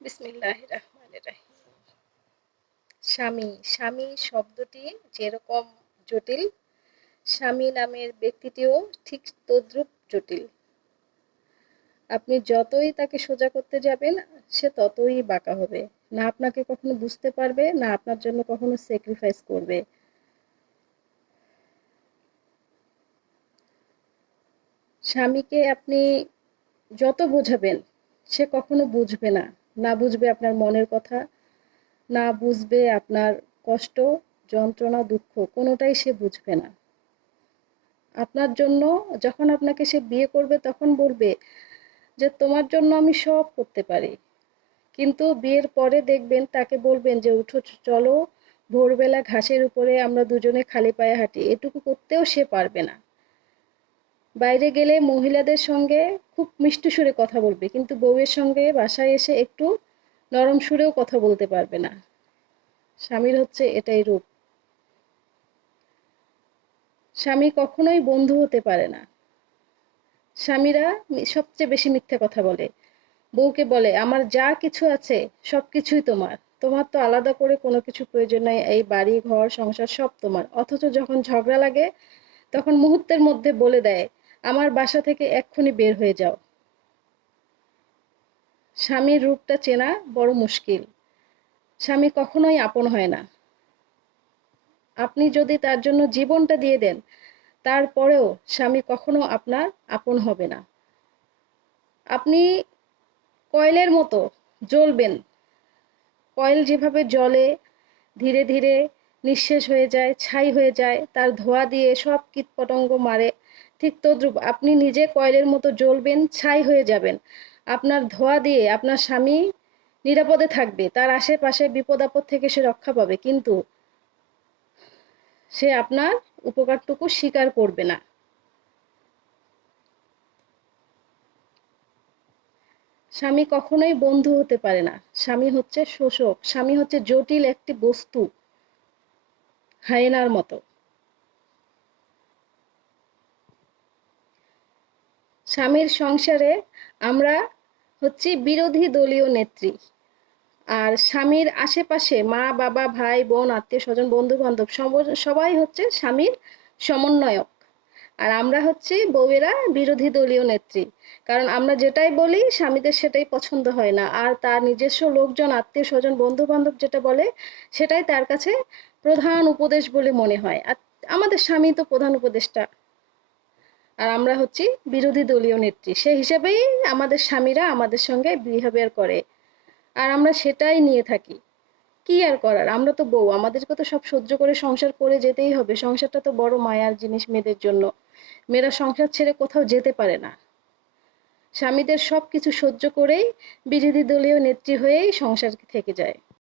বিসমিল্লাহির রহমানির রহিম। স্বামী স্বামী শব্দটি যেরকম জটিল, স্বামী নামের ব্যক্তিটিও ঠিক তদ্রূপ জটিল। আপনি যতই তাকে সোজা করতে যাবেন, সে ততই বাঁকা হবে। না আপনাকে কখনো বুঝতে পারবে, না আপনার জন্য কখনো স্যাক্রিফাইস করবে। স্বামীকে আপনি যত বোঝাবেন, সে কখনো বুঝবে না। না বুঝবে আপনার মনের কথা, না বুঝবে আপনার কষ্ট, যন্ত্রণা, দুঃখ, কোনোটাই সে বুঝবে না। আপনার জন্য যখন আপনাকে সে বিয়ে করবে তখন বলবে যে তোমার জন্য আমি সব করতে পারি, কিন্তু বিয়ের পরে দেখবেন তাকে বলবেন যে উঠো চলো ভোরবেলা ঘাসের উপরে আমরা দুজনে খালি পায়ে হাঁটি, এটুকু করতেও সে পারবে না। বাইরে গেলে মহিলাদের সঙ্গে খুব মিষ্টি সুরে কথা বলবে, কিন্তু বউয়ের সঙ্গে বাসায় এসে একটু নরম সুরেও কথা বলতে পারবে না। স্বামীর হচ্ছে এটাই রূপ। স্বামী কখনোই বন্ধু হতে পারে না। স্বামীরা সবচেয়ে বেশি মিথ্যে কথা বলে। বউকে বলে আমার যা কিছু আছে সবকিছুই তোমার, তোমার তো আলাদা করে কোনো কিছু প্রয়োজন নাই, এই বাড়ি ঘর সংসার সব তোমার। অথচ যখন ঝগড়া লাগে তখন মুহূর্তের মধ্যে বলে দেয় আমার বাসা থেকে এক্ষুনি বের হয়ে যাও। স্বামীর রূপটা চেনা বড় মুশকিল। স্বামী কখনোই আপন হয় না। আপনি যদি তার জন্য জীবনটা দিয়ে দেন, তারপরেও স্বামী কখনো আপনার আপন হবে না। আপনি কয়েলের মতো জ্বলবেন। কয়েল যেভাবে জ্বলে ধীরে ধীরে নিঃশেষ হয়ে যায়, ছাই হয়ে যায়, তার ধোঁয়া দিয়ে সব কীটপতঙ্গ মারে, ঠিক তদ্রূপ আপনি নিজে কয়েলের মতো জ্বলবেন, ছাই হয়ে যাবেন। আপনার ধোঁয়া দিয়ে আপনার স্বামী নিরাপদে থাকবে, তার আশেপাশে বিপদ আপদ থেকে সে রক্ষা পাবে, কিন্তু সে আপনার উপকারটুকু স্বীকার করবে না। স্বামী কখনোই বন্ধু হতে পারে না। স্বামী হচ্ছে শোষক, স্বামী হচ্ছে জটিল একটি বস্তু, হায়েনার মতো। স্বামীর সংসারে আমরা হচ্ছি বিরোধী দলীয় নেত্রী, আর স্বামীর আশেপাশে মা বাবা ভাই বোন আত্মীয় স্বজন বন্ধু বান্ধব সবাই হচ্ছে স্বামীর সমন্বয়ক। আর আমরা হচ্ছি বউয়েরা বিরোধী দলীয় নেত্রী, কারণ আমরা যেটাই বলি স্বামীদের সেটাই পছন্দ হয় না, আর তার নিজস্ব লোকজন আত্মীয় স্বজন বন্ধু বান্ধব যেটা বলে সেটাই তার কাছে প্রধান উপদেশ বলে মনে হয়। আর আমাদের স্বামী তো প্রধান উপদেষ্টা, আর আমরা হচ্ছি বিরোধী দলীয় নেত্রী, সেই হিসেবেই আমাদের স্বামীরা আমাদের সঙ্গে বিহেভিয়ার করে, আর আমরা সেটাই নিয়ে থাকি। কি আর করার, আমরা তো বউ, আমাদেরকে তো সব সহ্য করে সংসার করে যেতেই হবে। সংসারটা তো বড় মায়ার জিনিস মেয়েদের জন্য। মেয়েরা সংসার ছেড়ে কোথাও যেতে পারে না। স্বামীদের সব কিছু সহ্য করেই বিরোধী দলীয় নেত্রী হয়েই সংসার থেকে যায়।